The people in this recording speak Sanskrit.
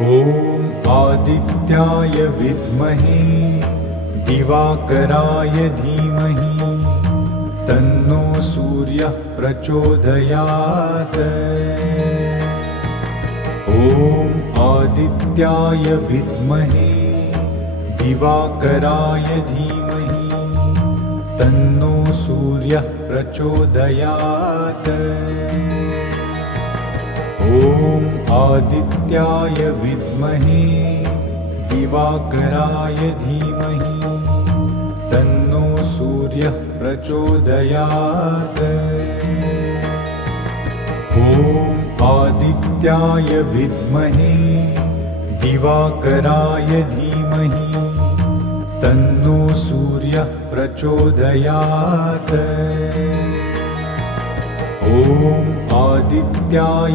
ॐ आदित्याय विद्महे दिवाकराय धीमहि तन्नो सूर्यः प्रचोदयात्। ॐ आदित्याय विद्महे दिवाकराय धीमहि तन्नो सूर्यः प्रचोदयात्। ॐ आदित्याय विद्महे दिवाकराय धीमहि तन्नो सूर्यः प्रचोदयात्। ॐ आदित्याय विद्महे दिवाकराय धीमहि तन्नो सूर्यः प्रचोदयात्। ॐ आदित्याय